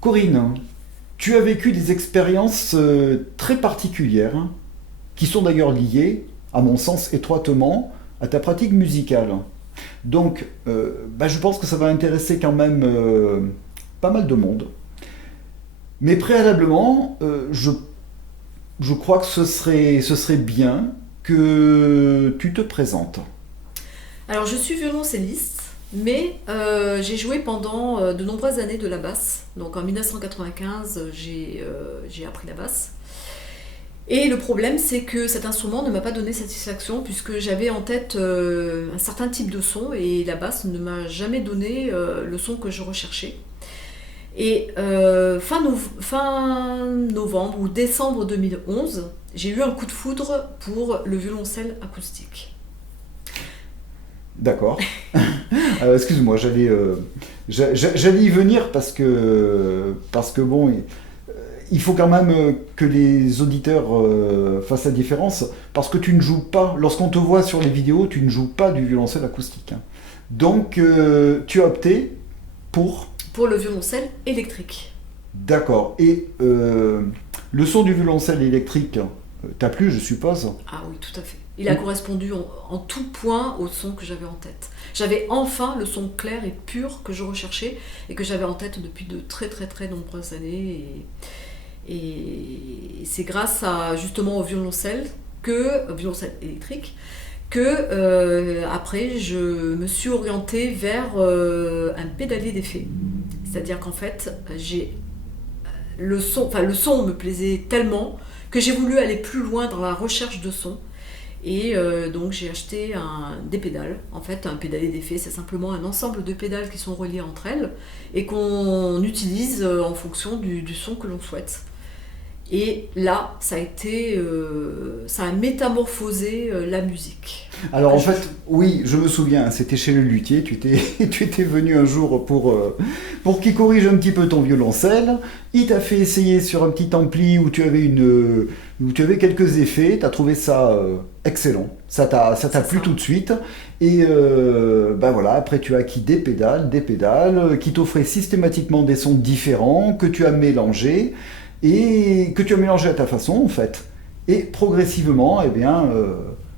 Corinne, tu as vécu des expériences très particulières, hein, qui sont d'ailleurs liées, à mon sens, étroitement à ta pratique musicale. Donc, je pense que ça va intéresser quand même pas mal de monde. Mais préalablement, je crois que ce serait bien que tu te présentes. Alors, je suis violoncelliste, mais j'ai joué pendant de nombreuses années de la basse. Donc, en 1995, j'ai appris la basse. Et le problème, c'est que cet instrument ne m'a pas donné satisfaction puisque j'avais en tête un certain type de son et la basse ne m'a jamais donné le son que je recherchais. Et fin novembre ou décembre 2011, j'ai eu un coup de foudre pour le violoncelle acoustique. D'accord. Excuse-moi, j'allais y venir parce que bon, il faut quand même que les auditeurs fassent la différence, parce que tu ne joues pas, lorsqu'on te voit sur les vidéos, tu ne joues pas du violoncelle acoustique, hein. Donc, tu as opté pour... Pour le violoncelle électrique. D'accord. Et le son du violoncelle électrique t'a plu, je suppose? Ah oui, tout à fait. Il a correspondu en tout point au son que j'avais en tête. J'avais enfin le son clair et pur que je recherchais et que j'avais en tête depuis de très très très nombreuses années. Et c'est grâce à justement au violoncelle électrique, que après je me suis orientée vers un pédalier d'effet. C'est-à-dire qu'en fait, le son me plaisait tellement que j'ai voulu aller plus loin dans la recherche de son. Et donc j'ai acheté des pédales. En fait, un pédalier d'effet, c'est simplement un ensemble de pédales qui sont reliées entre elles et qu'on utilise en fonction du son que l'on souhaite. Et là, ça a métamorphosé la musique. Alors en fait, oui, je me souviens, c'était chez le luthier, tu étais venu un jour pour qu'il corrige un petit peu ton violoncelle. Il t'a fait essayer sur un petit ampli où tu avais quelques effets, tu as trouvé ça excellent, ça t'a C'est plu ça. tout de suite. Et voilà, après tu as acquis des pédales qui t'offraient systématiquement des sons différents, que tu as mélangés, et que tu as mélangé à ta façon en fait. Et progressivement, eh bien,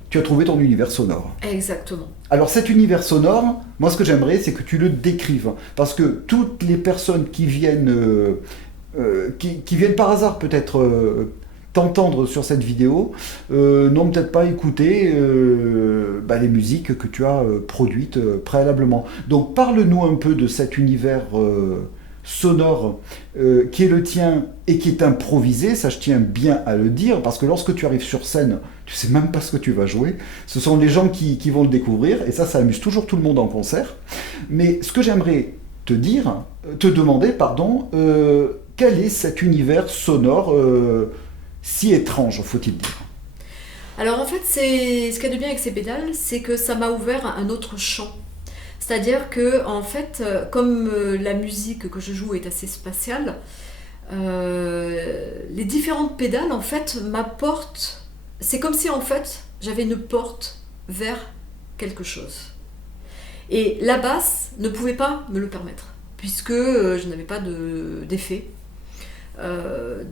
tu as trouvé ton univers sonore. Exactement. Alors cet univers sonore, moi ce que j'aimerais, c'est que tu le décrives. Parce que toutes les personnes qui viennent par hasard peut-être t'entendre sur cette vidéo, n'ont peut-être pas écouté les musiques que tu as produites préalablement. Donc parle-nous un peu de cet univers sonore qui est le tien et qui est improvisé, ça je tiens bien à le dire, parce que lorsque tu arrives sur scène, tu sais même pas ce que tu vas jouer, ce sont les gens qui vont le découvrir, et ça amuse toujours tout le monde en concert. Mais ce que j'aimerais te demander, pardon, quel est cet univers sonore si étrange, faut-il dire? Alors en fait, ce qu'il y a de bien avec ces pédales, c'est que ça m'a ouvert un autre champ. C'est-à-dire que en fait, comme la musique que je joue est assez spatiale, les différentes pédales en fait m'apportent. C'est comme si en fait j'avais une porte vers quelque chose. Et la basse ne pouvait pas me le permettre, puisque je n'avais pas d'effet.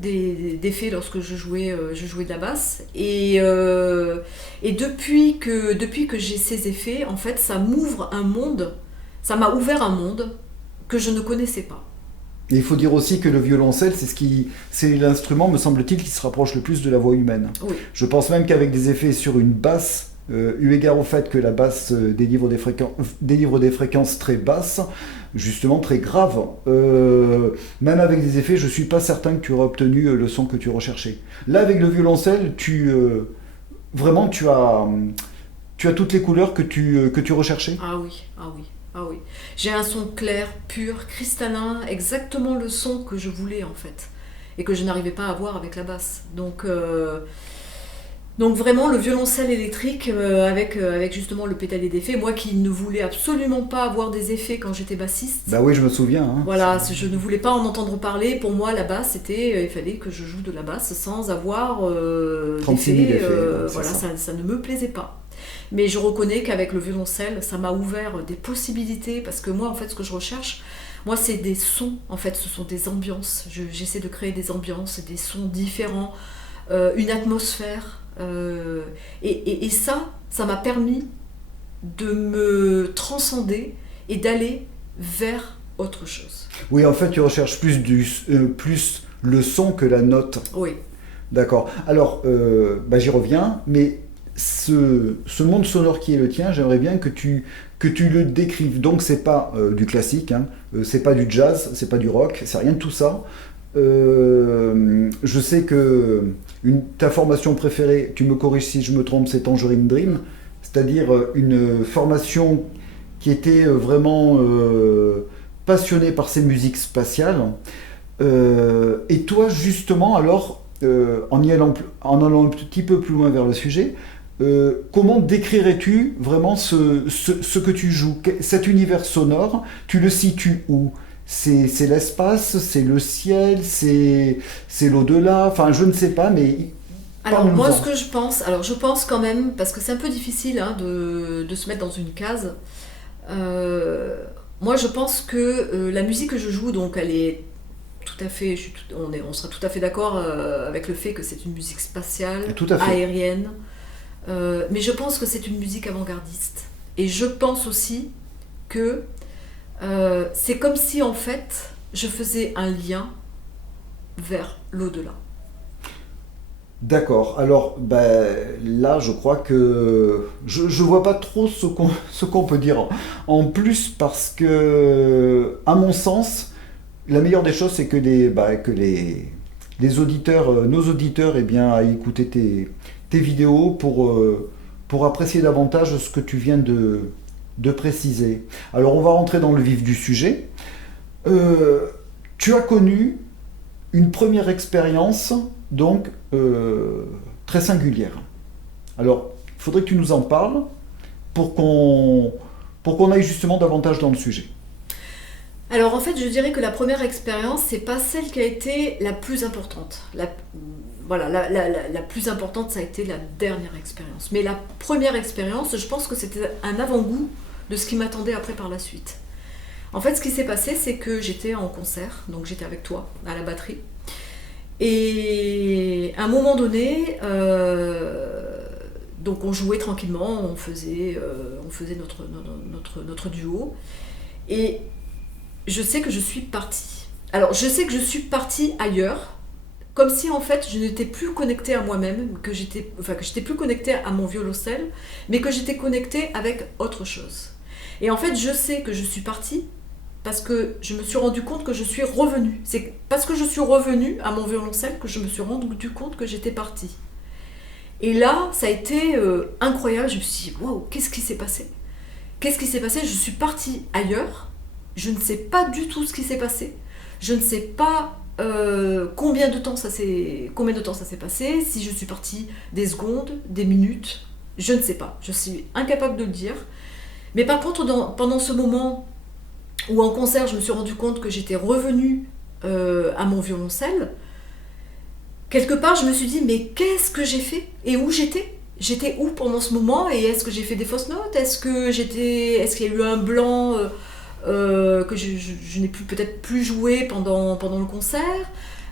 D'effets lorsque je jouais de la basse et depuis que j'ai ces effets en fait ça m'a ouvert un monde que je ne connaissais pas. Et il faut dire aussi que le violoncelle, c'est l'instrument, me semble-t-il, qui se rapproche le plus de la voix humaine. Oui, Je pense même qu'avec des effets sur une basse, eu égard au fait que la basse délivre des fréquences très basses, justement très graves, même avec des effets, je suis pas certain que tu aurais obtenu le son que tu recherchais. Là, avec le violoncelle, vraiment, tu as toutes les couleurs que tu recherchais. ah oui, ah oui, ah oui. J'ai un son clair, pur, cristallin, exactement le son que je voulais en fait et que je n'arrivais pas à avoir avec la basse. Donc vraiment le violoncelle électrique avec justement le pédalier d'effet, moi qui ne voulais absolument pas avoir des effets quand j'étais bassiste, Bah oui, je me souviens, hein. voilà, je ne voulais pas en entendre parler, pour moi la basse il fallait que je joue de la basse sans avoir 36 000 d'effets, effets, c'est voilà, ça. ça ne me plaisait pas. Mais je reconnais qu'avec le violoncelle, ça m'a ouvert des possibilités parce que moi en fait ce que je recherche, Moi, c'est des sons, en fait, ce sont des ambiances. J'essaie de créer des ambiances, des sons différents, une atmosphère. Et ça m'a permis de me transcender et d'aller vers autre chose. Oui, en fait, tu recherches plus le son que la note. Oui. D'accord. Alors, j'y reviens, mais ce monde sonore qui est le tien, j'aimerais bien que tu le décrives. Donc, c'est pas du classique, hein, c'est pas du jazz, c'est pas du rock, c'est rien de tout ça. Je sais que ta formation préférée, tu me corriges si je me trompe, c'est Tangerine Dream, c'est-à-dire une formation qui était vraiment passionnée par ces musiques spatiales. Et toi, justement, alors, en allant un petit peu plus loin vers le sujet, comment décrirais-tu vraiment ce que tu joues? Cet univers sonore, tu le situes où? C'est l'espace, c'est le ciel, c'est l'au-delà, enfin je ne sais pas, mais Alors moi, parle-nous-en. ce que je pense quand même, parce que c'est un peu difficile hein, de se mettre dans une case. Moi, je pense que la musique que je joue, donc elle est tout à fait, on sera tout à fait d'accord avec le fait que c'est une musique spatiale, Tout à fait. aérienne, mais je pense que c'est une musique avant-gardiste. Et je pense aussi que c'est comme si en fait je faisais un lien vers l'au-delà. D'accord. Alors, là, je crois que je vois pas trop ce qu'on peut dire en plus parce que, à mon sens, la meilleure des choses, c'est que les auditeurs, nos auditeurs, eh bien, aillent écouter tes vidéos pour apprécier davantage ce que tu viens de préciser. Alors, on va rentrer dans le vif du sujet. Euh, Tu as connu une première expérience, donc très singulière. Alors, il faudrait que tu nous en parles pour qu'on aille justement davantage dans le sujet. Alors en fait, je dirais que la première expérience, c'est pas celle qui a été la plus importante. Voilà, la plus importante, ça a été la dernière expérience. Mais la première expérience, je pense que c'était un avant-goût de ce qui m'attendait après par la suite. En fait, ce qui s'est passé, c'est que j'étais en concert, donc j'étais avec toi à la batterie. Et à un moment donné, donc on jouait tranquillement, on faisait notre duo. Et je sais que je suis partie. Alors, je sais que je suis partie ailleurs, comme si en fait je n'étais plus connectée à moi-même, que j'étais plus connectée à mon violoncelle, mais que j'étais connectée avec autre chose. Et en fait, je sais que je suis partie parce que je me suis rendu compte que je suis revenue. C'est parce que je suis revenue à mon violoncelle que je me suis rendu compte que j'étais partie. Et là, ça a été incroyable. Je me suis dit, waouh, qu'est-ce qui s'est passé? Qu'est-ce qui s'est passé? Je suis partie ailleurs. Je ne sais pas du tout ce qui s'est passé. Je ne sais pas combien de temps ça s'est passé. Si je suis partie des secondes, des minutes, je ne sais pas. Je suis incapable de le dire. Mais par contre, pendant ce moment où en concert, je me suis rendu compte que j'étais revenue à mon violoncelle, quelque part, je me suis dit, mais qu'est-ce que j'ai fait? Et où j'étais? J'étais où pendant ce moment? Et est-ce que j'ai fait des fausses notes? Est-ce qu'il y a eu un blanc que je n'ai peut-être plus joué pendant le concert?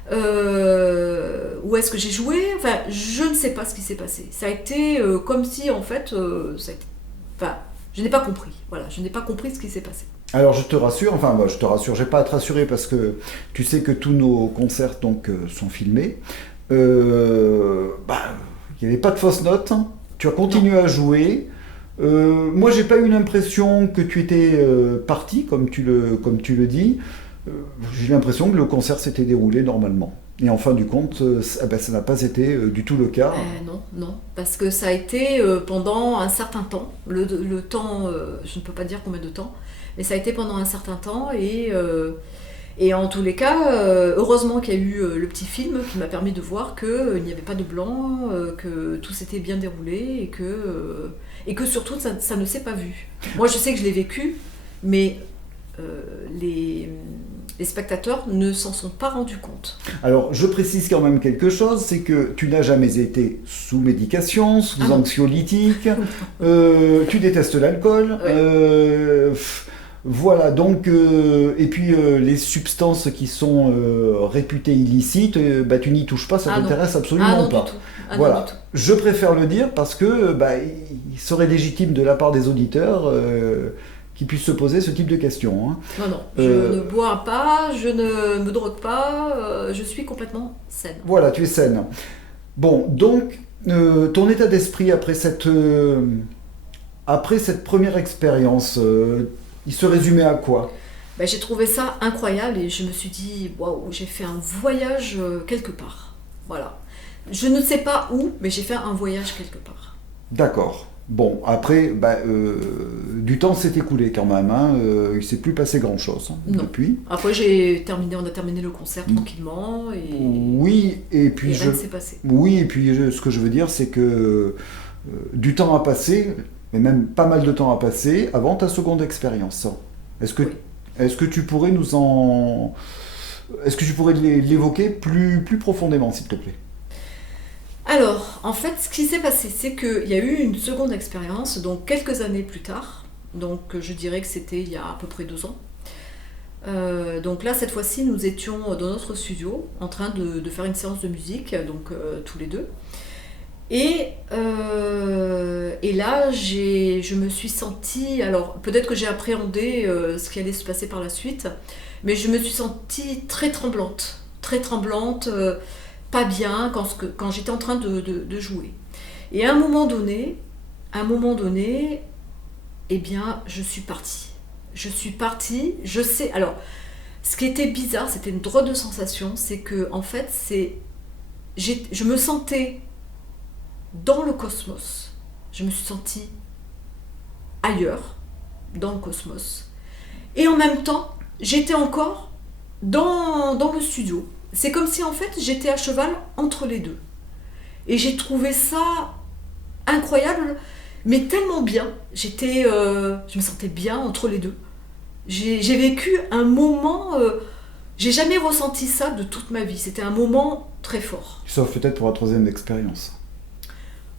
Où est-ce que j'ai joué? Enfin, je ne sais pas ce qui s'est passé. Ça a été comme si, en fait, je n'ai pas compris. Voilà, je n'ai pas compris ce qui s'est passé. Alors je te rassure, je te rassure, j'ai pas à te rassurer parce que tu sais que tous nos concerts donc sont filmés. Il n'y avait pas de fausses notes, tu as continué à jouer. Moi j'ai pas eu l'impression que tu étais parti comme tu le dis. J'ai l'impression que le concert s'était déroulé normalement. Et en fin du compte, ça n'a pas été du tout le cas. Non, parce que ça a été pendant un certain temps. Le temps, je ne peux pas dire combien de temps, mais ça a été pendant un certain temps. Et en tous les cas, heureusement qu'il y a eu le petit film qui m'a permis de voir qu'il n'y avait pas de blanc, que tout s'était bien déroulé et que surtout ça ne s'est pas vu. Moi je sais que je l'ai vécu, mais les spectateurs ne s'en sont pas rendus compte. Alors, je précise quand même quelque chose, c'est que tu n'as jamais été sous médication, sous anxiolytique, tu détestes l'alcool. Oui. Voilà, donc, et puis les substances qui sont réputées illicites, bah, tu n'y touches pas, ça Ah non. t'intéresse Ah absolument non du pas. tout. Ah non du Voilà, tout. je préfère le dire parce que bah, il serait légitime de la part des auditeurs qui puissent se poser ce type de questions, hein. Non, non. Je ne bois pas, je ne me drogue pas, je suis complètement saine. Voilà, tu es saine. Bon, donc, ton état d'esprit après cette première expérience, il se résumait à quoi? Ben, j'ai trouvé ça incroyable et je me suis dit, waouh, j'ai fait un voyage quelque part. Voilà. Je ne sais pas où, mais j'ai fait un voyage quelque part. D'accord. Bon, après, bah, du temps s'est écoulé quand même, hein, il ne s'est plus passé grand-chose, hein, Non. depuis. Après, on a terminé le concert tranquillement Oui, et puis et rien ne s'est passé. oui, et puis ce que je veux dire, c'est que du temps a passé, mais même pas mal de temps a passé avant ta seconde expérience. Est-ce que, Oui. est-ce que tu pourrais est-ce que tu pourrais l'évoquer plus profondément, s'il te plaît? Alors, en fait, ce qui s'est passé, c'est qu'il y a eu une seconde expérience, donc quelques années plus tard. Donc, je dirais que c'était il y a à peu près 2 ans. Donc là, cette fois-ci, nous étions dans notre studio en train de faire une séance de musique, donc tous les deux. Et là, je me suis sentie, alors peut-être que j'ai appréhendé ce qui allait se passer par la suite, mais je me suis sentie très tremblante, pas bien quand j'étais en train de jouer. Et à un moment donné, eh bien, je suis partie. Je sais. Alors, ce qui était bizarre, c'était une drôle de sensation, c'est que en fait, je me sentais dans le cosmos. Je me suis sentie ailleurs, dans le cosmos. Et en même temps, j'étais encore dans le studio. C'est comme si en fait j'étais à cheval entre les deux. Et j'ai trouvé ça incroyable, mais tellement bien. Je me sentais bien entre les deux. J'ai vécu un moment, j'ai jamais ressenti ça de toute ma vie. C'était un moment très fort. Sauf peut-être pour la troisième expérience.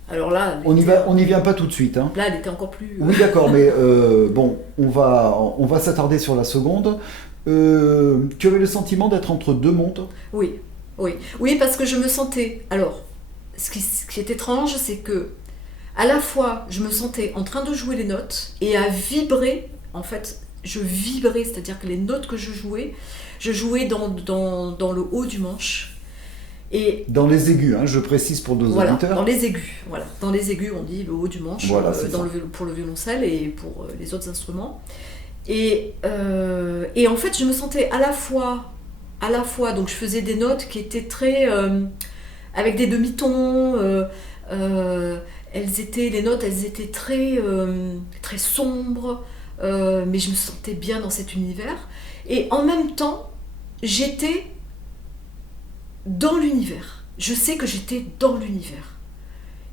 Alors là, On n'y vient pas tout de suite, hein. là, elle était encore plus. Oui, d'accord, mais bon, on va s'attarder sur la seconde. Tu avais le sentiment d'être entre deux mondes? Oui, oui, oui, parce que je me sentais. Alors, ce qui est étrange, c'est que à la fois, je me sentais en train de jouer les notes et à vibrer. En fait, je vibrais, c'est-à-dire que les notes que je jouais dans le haut du manche. Et Dans les aigus, hein, je précise pour nos voilà, auditeurs. dans les aigus. Voilà, dans les aigus, on dit le haut du manche, Voilà, c'est ça. pour le violoncelle et pour les autres instruments. Et en fait, je me sentais à la fois, donc je faisais des notes qui étaient très avec des demi-tons. Les notes, elles étaient très sombres, mais je me sentais bien dans cet univers. Et en même temps, j'étais dans l'univers. Je sais que j'étais dans l'univers.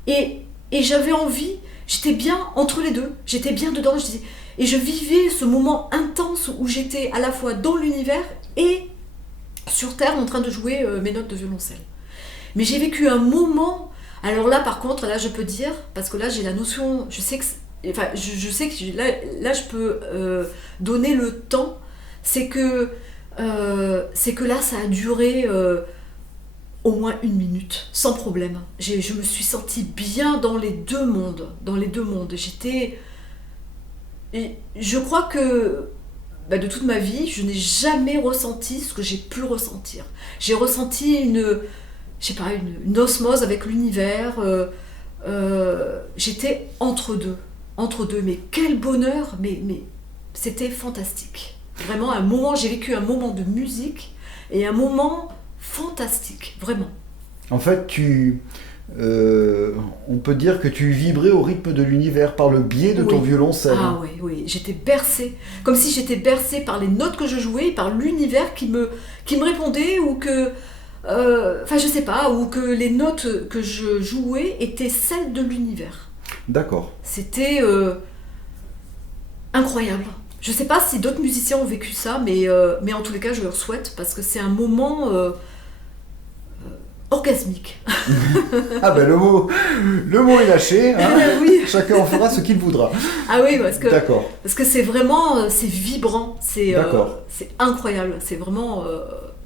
Et j'avais envie, j'étais bien entre les deux, j'étais bien dedans, et je vivais ce moment intense où j'étais à la fois dans l'univers et sur Terre en train de jouer mes notes de violoncelle. Mais j'ai vécu un moment, alors là par contre, là je peux dire, parce que là j'ai la notion, je sais que là je peux donner le temps, c'est que là ça a duré au moins 1 minute, sans problème. Je me suis sentie bien dans les deux mondes. Et je crois que de toute ma vie, je n'ai jamais ressenti ce que j'ai pu ressentir. J'ai ressenti une osmose avec l'univers. J'étais entre deux. Mais quel bonheur, mais c'était fantastique. Vraiment, j'ai vécu un moment de musique et un moment fantastique, vraiment. En fait, on peut dire que tu vibrais au rythme de l'univers par le biais de ton violoncelle. Ah oui, j'étais bercée, comme si j'étais bercée par les notes que je jouais, par l'univers qui me répondait, ou que, je sais pas, ou que les notes que je jouais étaient celles de l'univers. D'accord. C'était incroyable. Je sais pas si d'autres musiciens ont vécu ça, mais en tous les cas, je leur souhaite, parce que c'est un moment orgasmique. Ah ben le mot est lâché, hein. Oui. Chacun en fera ce qu'il voudra. Ah oui, D'accord. parce que c'est vraiment, c'est vibrant, D'accord. c'est incroyable, c'est vraiment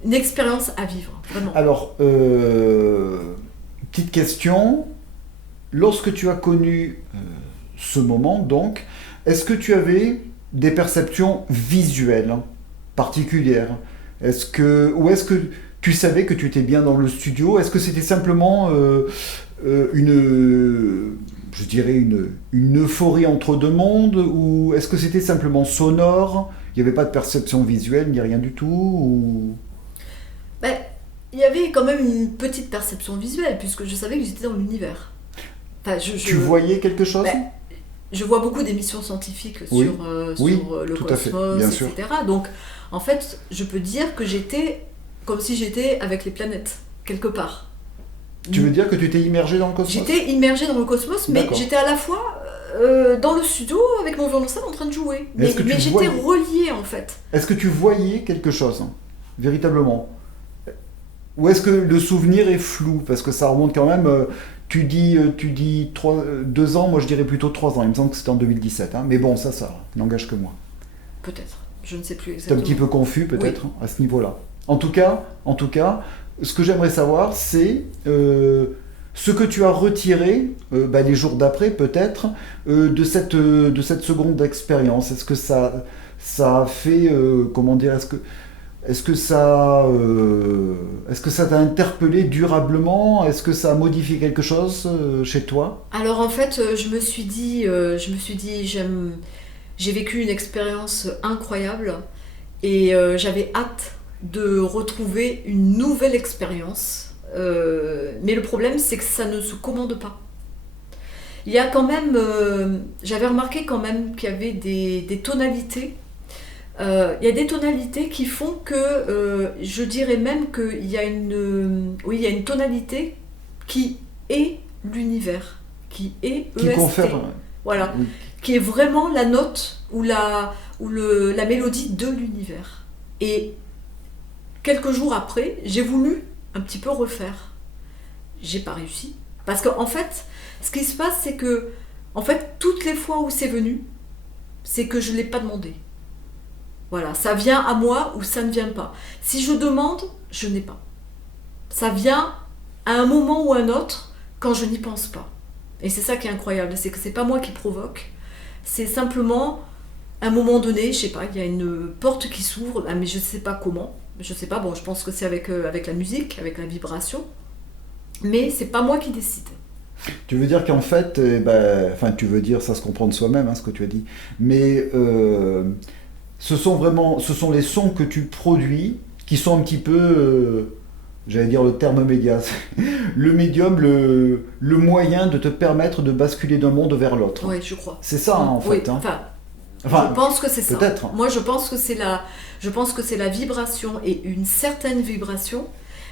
une expérience à vivre, vraiment. Alors, petite question, lorsque tu as connu ce moment, donc, est-ce que tu avais des perceptions visuelles particulières? Ou est-ce que tu savais que tu étais bien dans le studio? Est-ce que c'était simplement je dirais une euphorie entre deux mondes? Ou est-ce que c'était simplement sonore? Il n'y avait pas de perception visuelle, ni rien du tout? Ben, il y avait quand même une petite perception visuelle, puisque je savais que j'étais dans l'univers. Enfin, Tu voyais quelque chose? Ben, je vois beaucoup d'émissions scientifiques Oui. sur le tout à fait, cosmos, bien etc. sûr. Donc, en fait, je peux dire que j'étais comme si j'étais avec les planètes, quelque part. Tu veux dire que tu t'es immergé dans le cosmos? J'étais immergée dans le cosmos, mais D'accord. j'étais à la fois dans le studio avec mon violoncelle en train de jouer. Mais Est-ce que tu j'étais voyais- reliée, en fait. Est-ce que tu voyais quelque chose, véritablement? Ou est-ce que le souvenir est flou? Parce que ça remonte quand même. Tu dis 2 ans, moi je dirais plutôt 3 ans. Il me semble que c'était en 2017. Hein. Mais bon, ça n'engage que moi. Peut-être. Je ne sais plus C'est un exactement. petit peu confus peut-être à ce niveau-là. En tout cas, ce que j'aimerais savoir, c'est ce que tu as retiré les jours d'après peut-être de cette seconde expérience. Est-ce que ça a fait comment dire? Est-ce que ça t'a interpellé durablement? Est-ce que ça a modifié quelque chose chez toi? Alors en fait, je me suis dit, j'ai vécu une expérience incroyable et j'avais hâte de retrouver une nouvelle expérience. Mais le problème, c'est que ça ne se commande pas. Il y a quand même, j'avais remarqué quand même qu'il y avait des tonalités. Il y a des tonalités qui font que, je dirais même qu'il y a il y a une tonalité qui est l'univers, qui est EST. Qui confère. Voilà, Oui. qui est vraiment la note ou la mélodie de l'univers. Et quelques jours après, j'ai voulu un petit peu refaire. J'ai pas réussi. Parce qu'en fait, ce qui se passe, c'est que, en fait, toutes les fois où c'est venu, c'est que je l'ai pas demandé. Voilà, ça vient à moi ou ça ne vient pas. Si je demande, je n'ai pas. Ça vient à un moment ou à un autre quand je n'y pense pas. Et c'est ça qui est incroyable, c'est que c'est pas moi qui provoque, c'est simplement à un moment donné, je sais pas, il y a une porte qui s'ouvre, mais je sais pas comment, je sais pas, bon, je pense que c'est avec la musique, avec la vibration, mais c'est pas moi qui décide. Tu veux dire qu'en fait, tu veux dire, ça se comprend de soi-même, hein, ce que tu as dit, mais ce sont les sons que tu produis qui sont un petit peu, j'allais dire le terme média, le médium, le moyen de te permettre de basculer d'un monde vers l'autre. Oui, je crois. C'est ça, hein, en Oui, fait. Hein. Enfin, je pense que c'est ça. Peut-être. Moi, je pense que c'est la vibration et une certaine vibration,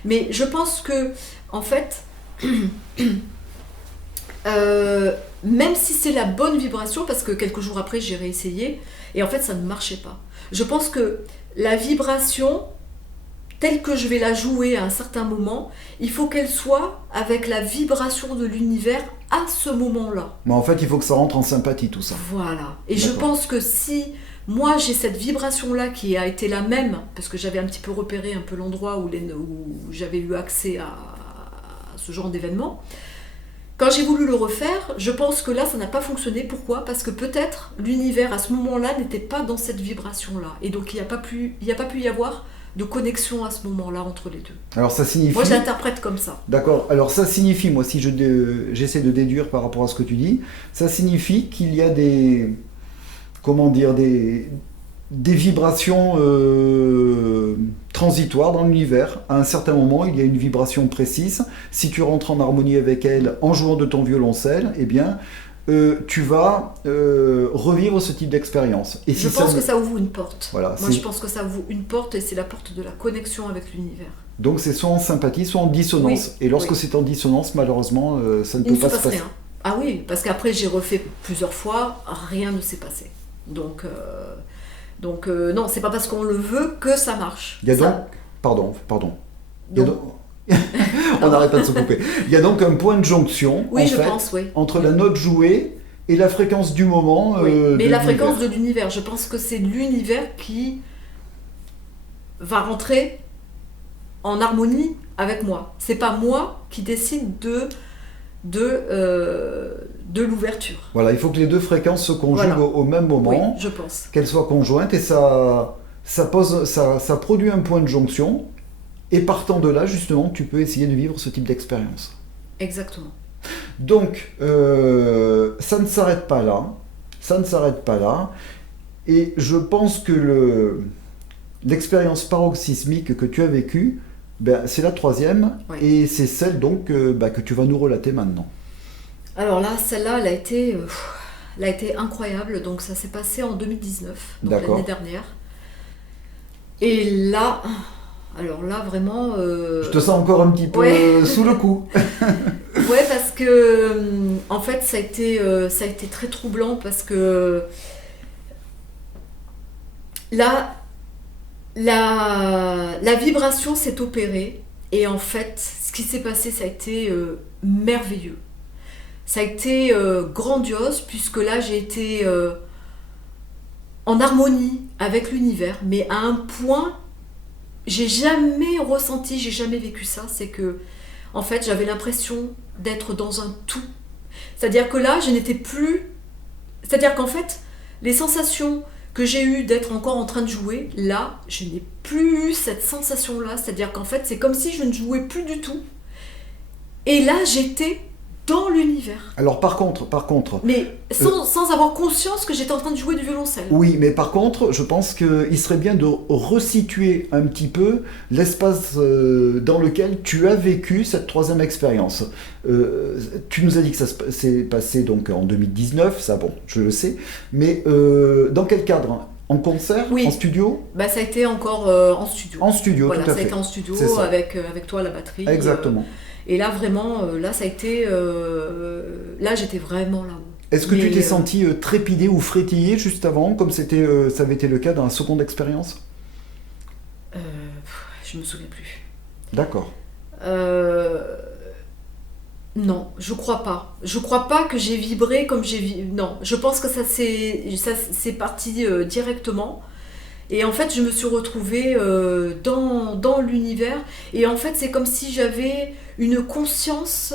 mais je pense que, en fait, même si c'est la bonne vibration, parce que quelques jours après, j'ai réessayé, et en fait, ça ne marchait pas. Je pense que la vibration, telle que je vais la jouer à un certain moment, il faut qu'elle soit avec la vibration de l'univers à ce moment-là. Mais en fait, il faut que ça rentre en sympathie, tout ça. Voilà. Et je D'accord. pense que si moi j'ai cette vibration-là qui a été la même, parce que j'avais un petit peu repéré un peu l'endroit où j'avais eu accès à ce genre d'événement, quand j'ai voulu le refaire, je pense que là ça n'a pas fonctionné. Pourquoi? Parce que peut-être l'univers à ce moment-là n'était pas dans cette vibration-là. Et donc il n'y a pas pu y avoir de connexion à ce moment-là entre les deux. Alors ça signifie... Moi je l'interprète comme ça. D'accord. Alors ça signifie, moi si j'essaie de déduire par rapport à ce que tu dis, ça signifie qu'il y a des vibrations transitoires dans l'univers. À un certain moment, il y a une vibration précise. Si tu rentres en harmonie avec elle en jouant de ton violoncelle, eh bien, tu vas revivre ce type d'expérience. Et Je pense que ça ouvre une porte. Voilà, Moi, je pense que ça ouvre une porte et c'est la porte de la connexion avec l'univers. Donc c'est soit en sympathie, soit en dissonance. Oui, Et lorsque oui. c'est en dissonance, malheureusement, ça ne Il peut ne se pas se passe passer. rien. Ah oui, parce qu'après j'ai refait plusieurs fois, rien ne s'est passé. Donc non, c'est pas parce qu'on le veut que ça marche. Il y a Ça- donc... Pardon. Il y a donc- donc- On n'arrête pas de se couper. Il y a donc un point de jonction, Oui, en je fait, pense, oui. entre la note jouée et la fréquence du moment. Oui. Mais de la l'univers. fréquence de l'univers, je pense que c'est l'univers qui va rentrer en harmonie avec moi. C'est pas moi qui décide de l'ouverture. Voilà, il faut que les deux fréquences se conjuguent Voilà. au même moment, Oui, je pense. qu'elles soient conjointes, et ça produit un point de jonction. Et partant de là, justement, tu peux essayer de vivre ce type d'expérience. Exactement. Donc, ça ne s'arrête pas là. Ça ne s'arrête pas là. Et je pense que l'expérience paroxysmique que tu as vécue, ben, c'est la troisième. Oui. Et c'est celle donc que tu vas nous relater maintenant. Alors là, celle-là, elle a été incroyable. Donc ça s'est passé en 2019, donc D'accord. l'année dernière. Et là, alors là, vraiment... Je te sens encore un petit peu Ouais. sous le coup. Ouais, parce que en fait, ça a été très troublant parce que là, la vibration s'est opérée et en fait, ce qui s'est passé, ça a été merveilleux. Ça a été grandiose puisque là, j'ai été en harmonie avec l'univers, mais à un point, j'ai jamais vécu ça. C'est que en fait, j'avais l'impression d'être dans un tout. C'est-à-dire que là, je n'étais plus... C'est-à-dire qu'en fait, les sensations que j'ai eues d'être encore en train de jouer, là, je n'ai plus eu cette sensation-là. C'est-à-dire qu'en fait, c'est comme si je ne jouais plus du tout. Et là, j'étais dans l'univers. Alors par contre, Mais sans avoir conscience que j'étais en train de jouer du violoncelle. oui, mais par contre, je pense qu'il serait bien de resituer un petit peu l'espace dans lequel tu as vécu cette troisième expérience. Tu nous as dit que ça s'est passé donc en 2019, ça bon, je le sais, mais dans quel cadre? En concert? Oui. En studio? Bah, ça a été encore en studio. En studio, Voilà, tout à ça a fait. été en studio C'est ça. avec toi à la batterie. Exactement. Et là, vraiment, là, ça a été... là, j'étais vraiment là-haut. Est-ce que tu Mais, t'es senti trépidé ou frétillé juste avant, comme ça avait été le cas dans la seconde expérience? Je me souviens plus. D'accord. Non, je crois pas. Je crois pas que j'ai vibré comme j'ai vibré. Non, je pense que ça c'est parti directement. Et en fait, je me suis retrouvée dans l'univers. Et en fait, c'est comme si j'avais une conscience.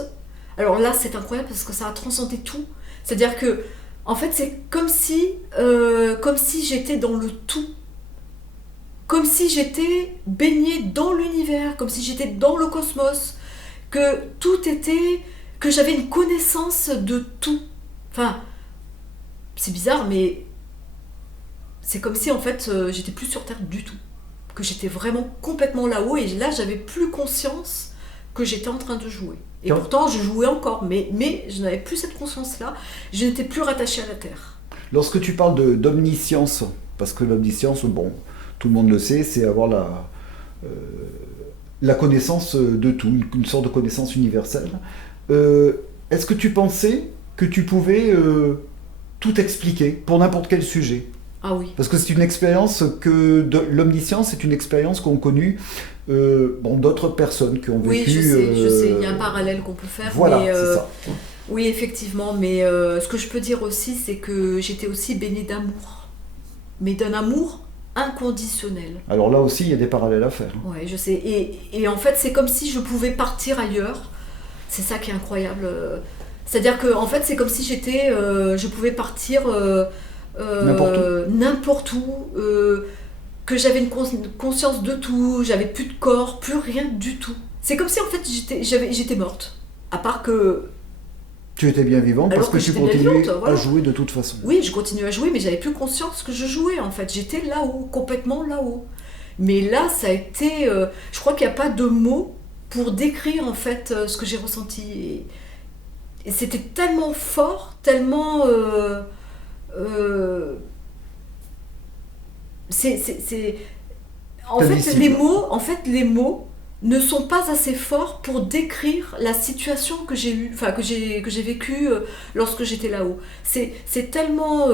Alors là, c'est incroyable parce que ça a transcendé tout. C'est-à-dire que, en fait, c'est comme si j'étais dans le tout. Comme si j'étais baignée dans l'univers, comme si j'étais dans le cosmos. Que tout était... que j'avais une connaissance de tout. Enfin, c'est bizarre, mais c'est comme si en fait j'étais plus sur Terre du tout. Que j'étais vraiment complètement là-haut et là j'avais plus conscience que j'étais en train de jouer. Et Quand- pourtant je jouais encore, mais je n'avais plus cette conscience-là. Je n'étais plus rattachée à la Terre. Lorsque tu parles d'omniscience, parce que l'omniscience, bon, tout le monde le sait, c'est avoir la connaissance de tout, une sorte de connaissance universelle. Est-ce que tu pensais que tu pouvais tout expliquer pour n'importe quel sujet? Ah oui. Parce que c'est une expérience l'omniscience, c'est une expérience qu'ont connue d'autres personnes qui ont Oui, vécu. je sais, il y a un parallèle qu'on peut faire. Voilà, mais, c'est ça. Oui, effectivement, mais ce que je peux dire aussi, c'est que j'étais aussi baignée d'amour. Mais d'un amour inconditionnel. Alors là aussi, il y a des parallèles à faire. Ouais, je sais. Et en fait, c'est comme si je pouvais partir ailleurs. C'est ça qui est incroyable. C'est-à-dire que en fait, c'est comme si je pouvais partir n'importe où. Que j'avais une conscience de tout. J'avais plus de corps, plus rien du tout. C'est comme si en fait j'étais morte. À part que Tu étais bien vivant parce Alors que que tu j'étais bien continuais vivante, voilà. à jouer de toute façon. oui, je continuais à jouer, mais j'avais plus conscience que je jouais en fait. J'étais là-haut, complètement là-haut. Mais là, ça a été. Je crois qu'il n'y a pas de mots pour décrire en fait ce que j'ai ressenti. Et c'était tellement fort, tellement. C'est. En fait, Indicible. les mots ne sont pas assez forts pour décrire la situation que j'ai eue, enfin que j'ai vécue lorsque j'étais là-haut. C'est tellement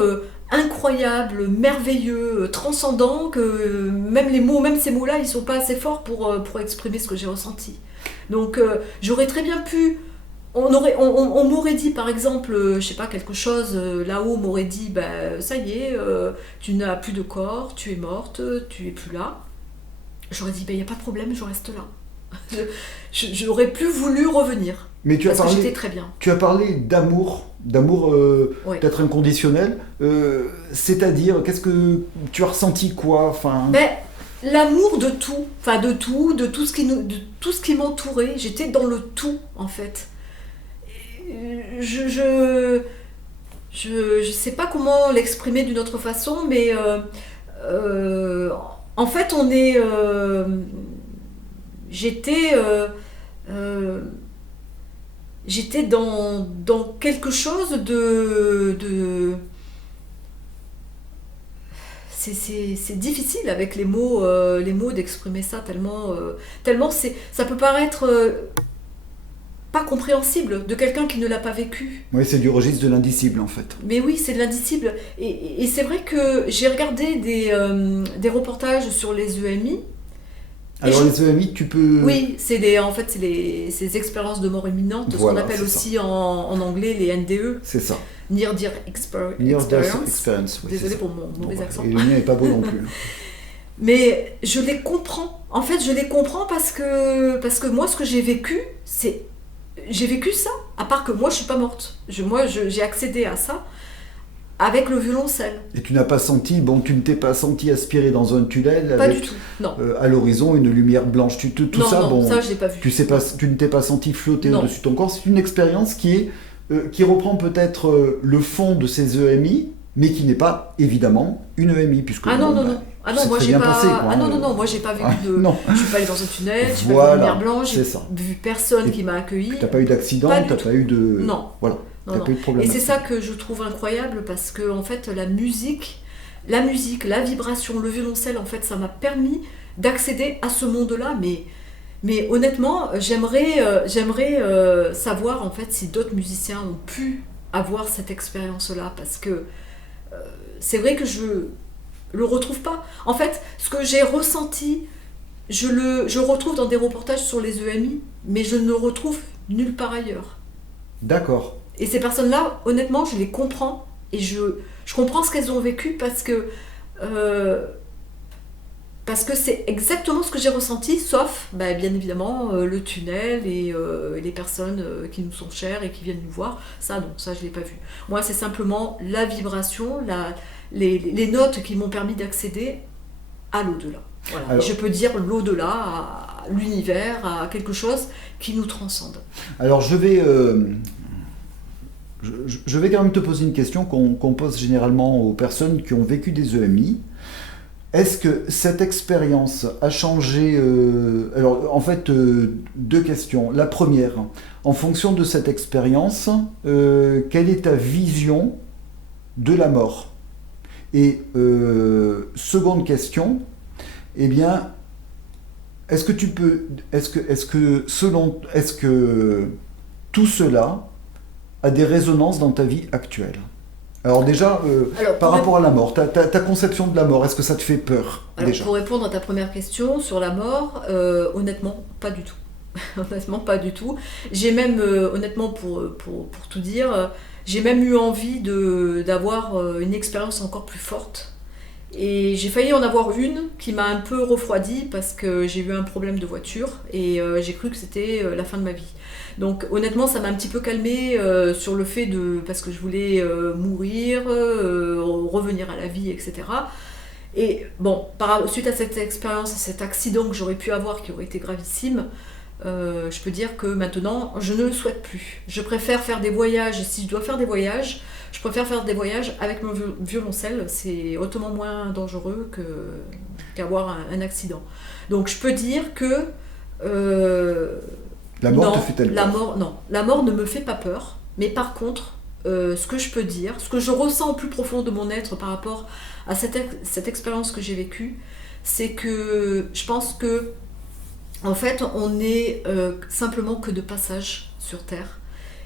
incroyable, merveilleux, transcendant, que même les mots, même ces mots-là, ils sont pas assez forts pour exprimer ce que j'ai ressenti. Donc j'aurais très bien pu, on m'aurait dit par exemple, je sais pas, quelque chose, là-haut m'aurait dit, ça y est, tu n'as plus de corps, tu es morte, tu es plus là. J'aurais dit, il n'y a pas de problème, je reste là. J'aurais plus voulu revenir. Mais parce que j'étais très bien. Tu as parlé d'amour Ouais. peut-être inconditionnel. C'est-à-dire, qu'est-ce que tu as ressenti quoi? L'amour de tout, de tout ce qui m'entourait. J'étais dans le tout en fait. Je sais pas comment l'exprimer d'une autre façon, mais en fait on est. J'étais. J'étais dans quelque chose de c'est difficile avec les mots d'exprimer ça tellement ça peut paraître pas compréhensible de quelqu'un qui ne l'a pas vécu. Oui, c'est du registre de l'indicible en fait. Mais oui, c'est de l'indicible. Et c'est vrai que j'ai regardé des reportages sur les EMI. Alors les EMI, tu peux... Oui, en fait, c'est ces expériences de mort imminente, voilà, ce qu'on appelle aussi en anglais les NDE. C'est ça. Near Death Experience. Oui, désolée pour mon mauvais accent. Et le mien n'est pas beau non plus. Mais je les comprends. En fait, je les comprends parce que moi, ce que j'ai vécu, j'ai vécu ça. À part que moi, je suis pas morte. J'ai accédé à ça avec le violoncelle. Et tu n'as pas senti, tu ne t'es pas senti aspiré dans un tunnel pas avec du tout, non. À l'horizon une lumière blanche. Non, ça je l'ai pas vu. Tu ne t'es pas senti flotter au-dessus de ton corps. C'est une expérience qui reprend peut-être le fond de ces EMI, mais qui n'est pas évidemment une EMI, puisque non, moi j'ai pas. Passé, quoi, non, moi j'ai pas vécu de. Non. Je suis pas allée dans un tunnel, j'ai pas vu de lumière blanche, j'ai vu personne qui m'a accueilli. T'as pas eu d'accident, t'as pas eu de. Non. Voilà. Non. Pas eu de problème. Et c'est ça que je trouve incroyable parce que en fait la musique, la vibration, le violoncelle, en fait, ça m'a permis d'accéder à ce monde-là. Mais honnêtement, j'aimerais savoir en fait si d'autres musiciens ont pu avoir cette expérience-là parce que c'est vrai que je le retrouve pas. En fait, ce que j'ai ressenti, je retrouve dans des reportages sur les EMI, mais je ne le retrouve nulle part ailleurs. D'accord. Et ces personnes-là, honnêtement, je les comprends et je comprends ce qu'elles ont vécu parce que c'est exactement ce que j'ai ressenti, sauf, bien évidemment, le tunnel et les personnes qui nous sont chères et qui viennent nous voir. Ça, non, ça, je ne l'ai pas vu. Moi, c'est simplement la vibration, les notes qui m'ont permis d'accéder à l'au-delà. Voilà. Alors, je peux dire l'au-delà, à l'univers, à quelque chose qui nous transcende. Alors, je vais quand même te poser une question qu'on pose généralement aux personnes qui ont vécu des EMI. Est-ce que cette expérience a changé... Alors, en fait, deux questions. La première, en fonction de cette expérience, quelle est ta vision de la mort? Et seconde question, eh bien, est-ce que tout cela a des résonances dans ta vie actuelle? Alors déjà, par rapport à la mort, ta conception de la mort, est-ce que ça te fait peur? Déjà pour répondre à ta première question sur la mort, honnêtement, pas du tout. Honnêtement, pas du tout. J'ai même, honnêtement, pour tout dire, j'ai même eu envie d'avoir une expérience encore plus forte. Et j'ai failli en avoir une qui m'a un peu refroidi parce que j'ai eu un problème de voiture et j'ai cru que c'était la fin de ma vie. Donc honnêtement, ça m'a un petit peu calmée sur le fait parce que je voulais mourir, revenir à la vie, etc. Et bon, suite à cette expérience, à cet accident que j'aurais pu avoir qui aurait été gravissime, je peux dire que maintenant, je ne le souhaite plus. Je préfère faire des voyages, si je dois faire des voyages, je préfère faire des voyages avec mon violoncelle, c'est hautement moins dangereux qu'avoir un accident. Donc je peux dire que... la mort te fait-elle peur? La mort ne me fait pas peur, mais par contre, ce que je peux dire, ce que je ressens au plus profond de mon être par rapport à cette expérience que j'ai vécue, c'est que je pense que en fait, on n'est simplement que de passage sur Terre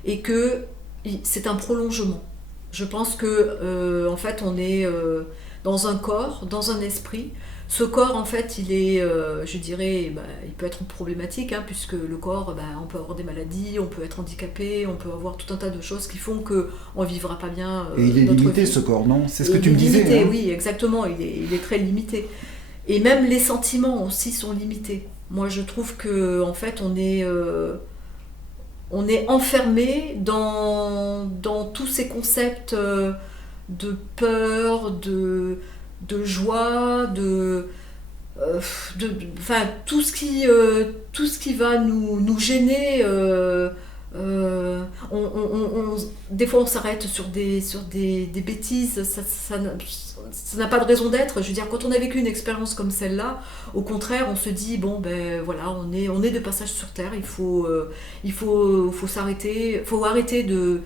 et que c'est un prolongement. Je pense que en fait on est dans un corps, dans un esprit. Ce corps en fait il est, je dirais, il peut être problématique hein, puisque le corps, on peut avoir des maladies, on peut être handicapé, on peut avoir tout un tas de choses qui font que on vivra pas bien Et il est notre limité vie. ce corps, non? C'est ce Et que tu il me est disais. limité, Hein. oui, exactement. Il est très limité. Et même les sentiments aussi sont limités. Moi, je trouve que en fait, on est enfermé dans tous ces concepts de peur, de joie, enfin, tout ce qui va nous gêner. Des fois, on s'arrête sur des bêtises. Ça n'a pas de raison d'être. Je veux dire, quand on a vécu une expérience comme celle-là, au contraire, on se dit bon ben voilà, on est de passage sur Terre. Il faut s'arrêter, faut arrêter de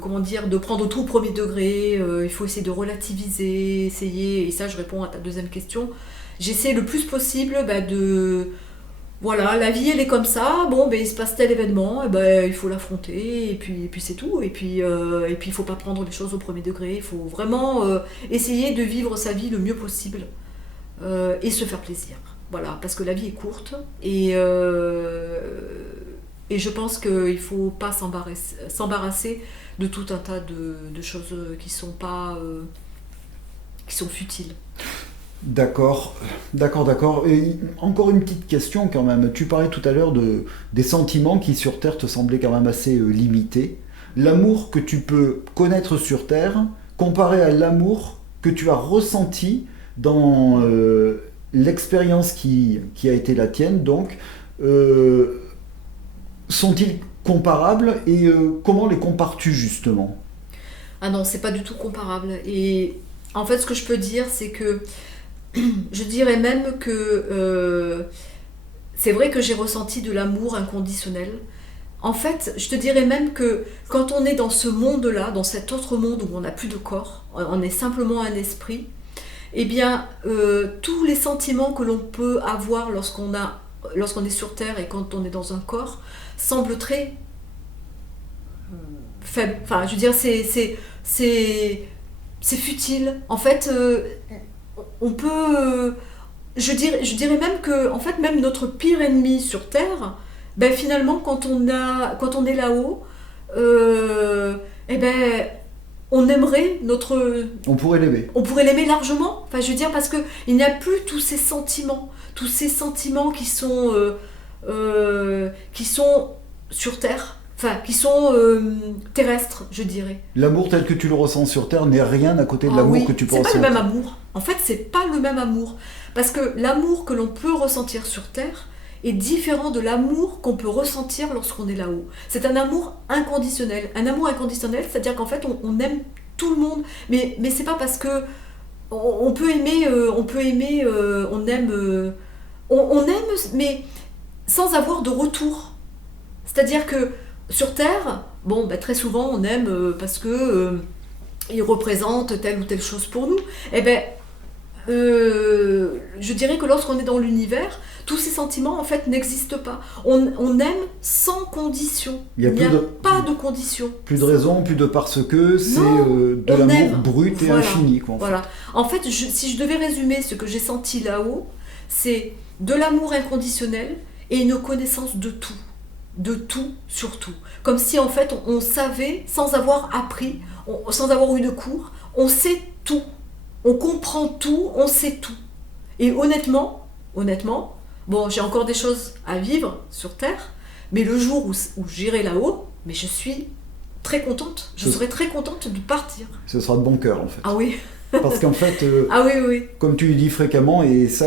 comment dire, de prendre tout au premier degré. Il faut essayer de relativiser, essayer. Et ça, je réponds à ta deuxième question. J'essaie le plus possible de voilà, la vie elle est comme ça, bon ben il se passe tel événement, et ben il faut l'affronter, et puis c'est tout, et puis il faut pas prendre les choses au premier degré, il faut vraiment essayer de vivre sa vie le mieux possible et se faire plaisir. Voilà, parce que la vie est courte et je pense qu'il faut pas s'embarrasser de tout un tas de choses qui sont pas qui sont futiles. D'accord, d'accord. Et encore une petite question quand même. Tu parlais tout à l'heure des sentiments qui sur Terre te semblaient quand même assez limités. L'amour que tu peux connaître sur Terre, comparé à l'amour que tu as ressenti dans l'expérience qui a été la tienne, donc, sont-ils comparables et comment les compares-tu justement? Ah non, c'est pas du tout comparable. Et en fait, ce que je peux dire, c'est que je dirais même que c'est vrai que j'ai ressenti de l'amour inconditionnel. En fait, je te dirais même que quand on est dans ce monde-là, dans cet autre monde où on n'a plus de corps, on est simplement un esprit, eh bien, tous les sentiments que l'on peut avoir lorsqu'on est sur Terre et quand on est dans un corps semblent très faibles. Enfin, je veux dire, c'est futile. En fait, on peut, je dirais même que, en fait, même notre pire ennemi sur Terre, ben finalement, quand on est là-haut, eh ben, on aimerait On pourrait l'aimer. on pourrait l'aimer largement. Enfin, je veux dire, parce que il n'y a plus tous ces sentiments qui sont sur Terre. Enfin, qui sont terrestres, je dirais. L'amour tel que tu le ressens sur Terre n'est rien à côté de Ah l'amour oui, que tu peux c'est pas le même ressentir. amour. En fait, c'est pas le même amour. Parce que l'amour que l'on peut ressentir sur Terre est différent de l'amour qu'on peut ressentir lorsqu'on est là-haut. C'est un amour inconditionnel. Un amour inconditionnel, c'est-à-dire qu'en fait, on aime tout le monde. Mais c'est pas parce que on peut aimer, on aime, mais sans avoir de retour. C'est-à-dire que sur Terre, bon, très souvent on aime parce que il représente telle ou telle chose pour nous. Eh ben, je dirais que lorsqu'on est dans l'univers, tous ces sentiments en fait n'existent pas. On aime sans condition. Il n'y a pas de condition. plus de raison, plus de parce que, c'est Non, de on l'amour aime. brut et Voilà. infini. Quoi, en fait. Voilà. En fait, si je devais résumer ce que j'ai senti là-haut, c'est de l'amour inconditionnel et une connaissance de tout. De tout sur tout. Comme si en fait on savait, sans avoir appris, sans avoir eu de cours, on sait tout. On comprend tout, on sait tout. Et honnêtement, bon, j'ai encore des choses à vivre sur Terre, mais le jour où j'irai là-haut, mais je suis très contente. Je serai très contente de partir. Ce sera de bon cœur en fait. Ah oui. Parce qu'en fait, Ah oui, oui. comme tu le dis fréquemment, et ça,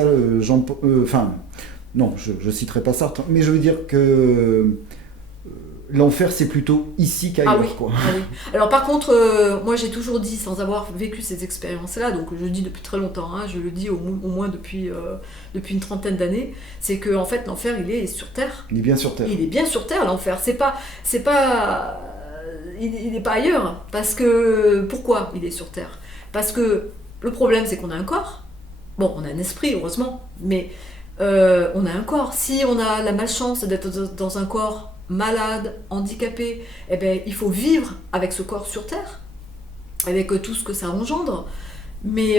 enfin, non, je citerai pas Sartre, mais je veux dire que l'enfer c'est plutôt ici qu'ailleurs. Ah oui, Quoi. ah oui. Alors par contre, moi j'ai toujours dit, sans avoir vécu ces expériences-là, donc je le dis depuis très longtemps, hein, je le dis au moins depuis une trentaine d'années, c'est que en fait l'enfer il est sur Terre. Il est bien sur Terre. Il est bien sur Terre l'enfer. Il n'est pas ailleurs. Parce que pourquoi il est sur Terre? Parce que le problème c'est qu'on a un corps. Bon, on a un esprit heureusement, mais on a un corps. Si on a la malchance d'être dans un corps malade, handicapé, eh bien, il faut vivre avec ce corps sur Terre, avec tout ce que ça engendre. Mais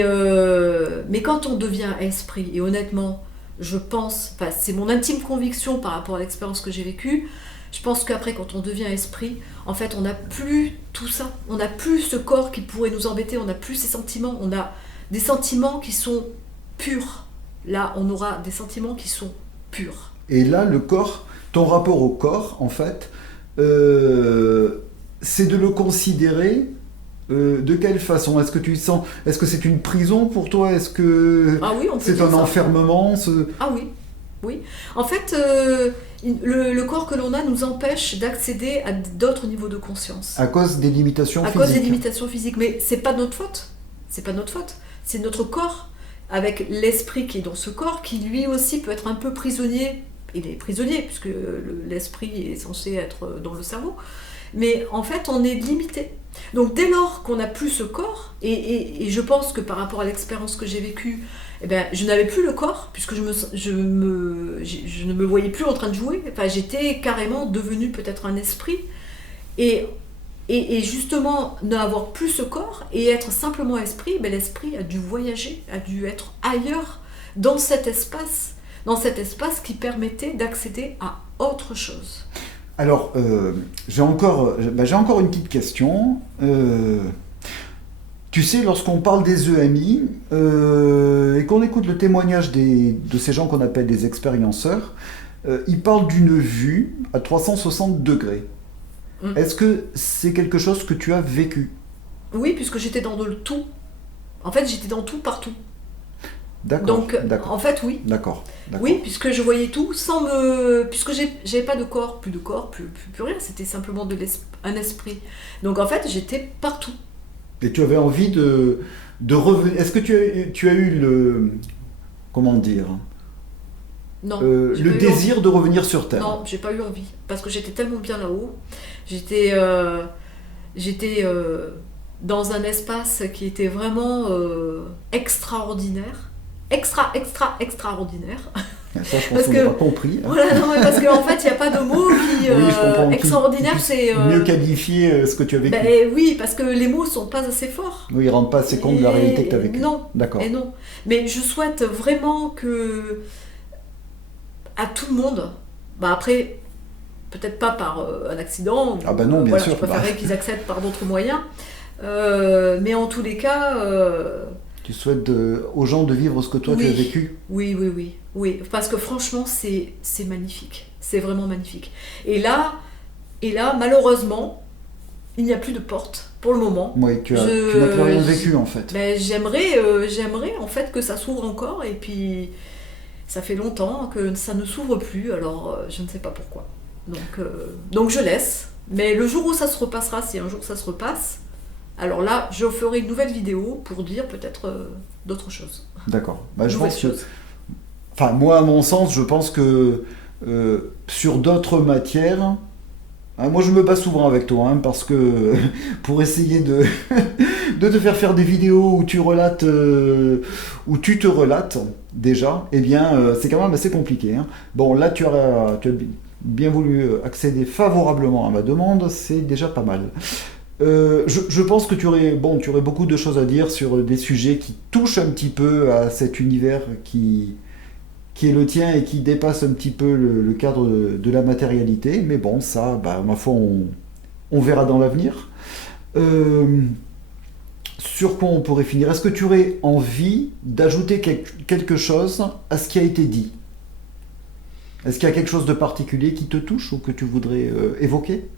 quand on devient esprit, et honnêtement, je pense, enfin, c'est mon intime conviction par rapport à l'expérience que j'ai vécue, je pense qu'après, quand on devient esprit, en fait, on n'a plus tout ça. On n'a plus ce corps qui pourrait nous embêter, on n'a plus ces sentiments. On a des sentiments qui sont purs. Là, on aura des sentiments qui sont purs. Et là, le corps, ton rapport au corps, en fait, c'est de le considérer de quelle façon? Est-ce que tu sens, est-ce que c'est une prison pour toi? Est-ce que Ah oui, on peut c'est dire un ça. enfermement? Ah oui, oui. En fait, le corps que l'on a nous empêche d'accéder à d'autres niveaux de conscience. À cause des limitations À physiques. cause des limitations physiques. Mais c'est pas de notre faute. C'est pas de notre faute. C'est notre corps, avec l'esprit qui est dans ce corps, qui lui aussi peut être un peu prisonnier. Il est prisonnier, puisque l'esprit est censé être dans le cerveau. Mais en fait, on est limité. Donc dès lors qu'on n'a plus ce corps, et je pense que par rapport à l'expérience que j'ai vécue, eh ben, je n'avais plus le corps, puisque je ne me voyais plus en train de jouer. Enfin, j'étais carrément devenue peut-être un esprit. Et justement, n'avoir plus ce corps et être simplement esprit, ben, l'esprit a dû voyager, a dû être ailleurs, dans cet espace qui permettait d'accéder à autre chose. Alors, j'ai encore une petite question. Tu sais, lorsqu'on parle des EMI et qu'on écoute le témoignage de ces gens qu'on appelle des expérienceurs, ils parlent d'une vue à 360 degrés. Est-ce que c'est quelque chose que tu as vécu? Oui, puisque j'étais dans le tout. En fait, j'étais dans tout partout. D'accord. Donc, d'accord. en fait, oui. D'accord. Oui, puisque je voyais tout puisque j'avais pas de corps, plus rien. C'était simplement un esprit. Donc, en fait, j'étais partout. Et tu avais envie de revenir. Est-ce que tu as eu le. Comment dire? Non. Le désir de revenir sur Terre? Non, j'ai pas eu envie. Parce que j'étais tellement bien là-haut. J'étais dans un espace qui était vraiment extraordinaire. Extraordinaire. Ça, je pense qu'on aura compris. Voilà, non, mais parce qu'en fait, il n'y a pas de mot qui... Oui, je comprends. Extraordinaire, c'est... Mieux qualifier ce que tu as vécu. Ben, oui, parce que les mots ne sont pas assez forts. Oui, ils ne rendent pas assez compte de la réalité que tu as vécue. Non. D'accord. Et non. Mais je souhaite vraiment que... à tout le monde... Bah après, peut-être pas par un accident. Ah bah non, bien voilà, sûr. Je préférerais qu'ils accèdent par d'autres moyens. Mais en tous les cas... Tu souhaites aux gens de vivre ce que toi tu as vécu? Oui, parce que franchement, c'est magnifique. C'est vraiment magnifique. Et là, malheureusement, il n'y a plus de porte pour le moment. Oui, tu n'as plus rien vécu en fait. Ben, j'aimerais en fait que ça s'ouvre encore, et puis ça fait longtemps que ça ne s'ouvre plus, alors je ne sais pas pourquoi. Donc je laisse. Mais le jour où ça se repassera, si un jour ça se repasse, alors là, je ferai une nouvelle vidéo pour dire peut-être d'autres choses. D'accord. Bah, je pense que... Enfin, moi, à mon sens, je pense que sur d'autres matières... moi, je me bats souvent avec toi, parce que pour essayer de te faire des vidéos où tu relates... où tu te relates, déjà, eh bien, c'est quand même assez compliqué. Bon, là, tu as bien voulu accéder favorablement à ma demande, c'est déjà pas mal. Je pense que tu aurais beaucoup de choses à dire sur des sujets qui touchent un petit peu à cet univers qui est le tien et qui dépasse un petit peu le cadre de la matérialité. Mais bon, ça, ma foi, on verra dans l'avenir. Sur quoi on pourrait finir? Est-ce que tu aurais envie d'ajouter quelque chose à ce qui a été dit? Est-ce qu'il y a quelque chose de particulier qui te touche ou que tu voudrais évoquer?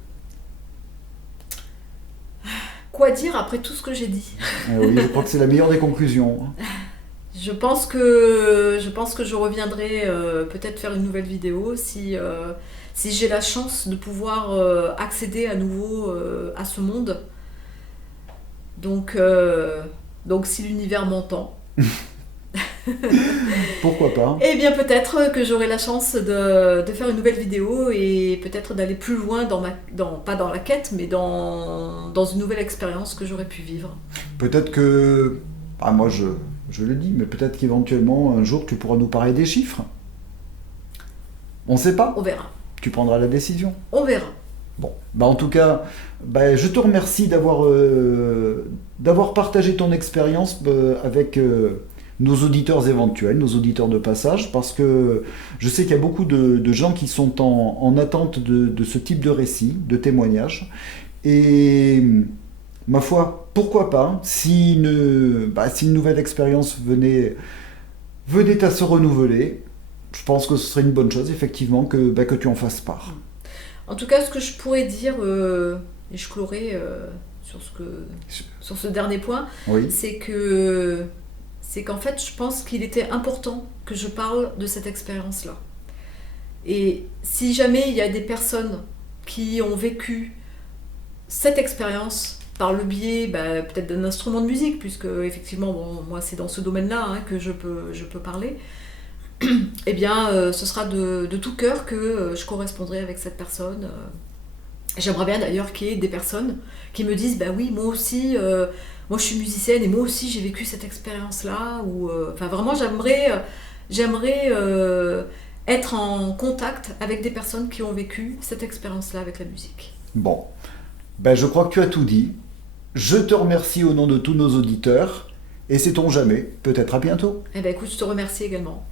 Quoi dire après tout ce que j'ai dit? Oui, je crois que c'est la meilleure des conclusions. Je pense que je reviendrai peut-être faire une nouvelle vidéo si j'ai la chance de pouvoir accéder à nouveau à ce monde. Donc si l'univers m'entend. Pourquoi pas? Eh bien peut-être que j'aurai la chance de faire une nouvelle vidéo et peut-être d'aller plus loin pas dans la quête, mais dans une nouvelle expérience que j'aurais pu vivre. Peut-être que... moi je le dis, mais peut-être qu'éventuellement un jour tu pourras nous parler des chiffres. On ne sait pas. On verra. tu prendras la décision. On verra. Bon, bah en tout cas, bah, je te remercie d'avoir partagé ton expérience avec nos auditeurs éventuels, nos auditeurs de passage, parce que je sais qu'il y a beaucoup de gens qui sont en attente de ce type de récit, de témoignage. Et ma foi, pourquoi pas, si une nouvelle expérience venait à se renouveler, je pense que ce serait une bonne chose, effectivement, que tu en fasses part. En tout cas, ce que je pourrais dire, et je clorai sur ce dernier point, Oui, c'est qu'en fait, je pense qu'il était important que je parle de cette expérience-là. Et si jamais il y a des personnes qui ont vécu cette expérience par le biais peut-être d'un instrument de musique, puisque effectivement, bon, moi c'est dans ce domaine-là que je peux parler, eh bien ce sera de tout cœur que je correspondrai avec cette personne. J'aimerais bien d'ailleurs qu'il y ait des personnes qui me disent bah oui, moi aussi, moi je suis musicienne et moi aussi j'ai vécu cette expérience-là. Enfin vraiment, j'aimerais être en contact avec des personnes qui ont vécu cette expérience-là avec la musique. bon, ben, je crois que tu as tout dit. Je te remercie au nom de tous nos auditeurs, et sait-on jamais, peut-être à bientôt. Eh ben écoute, je te remercie également.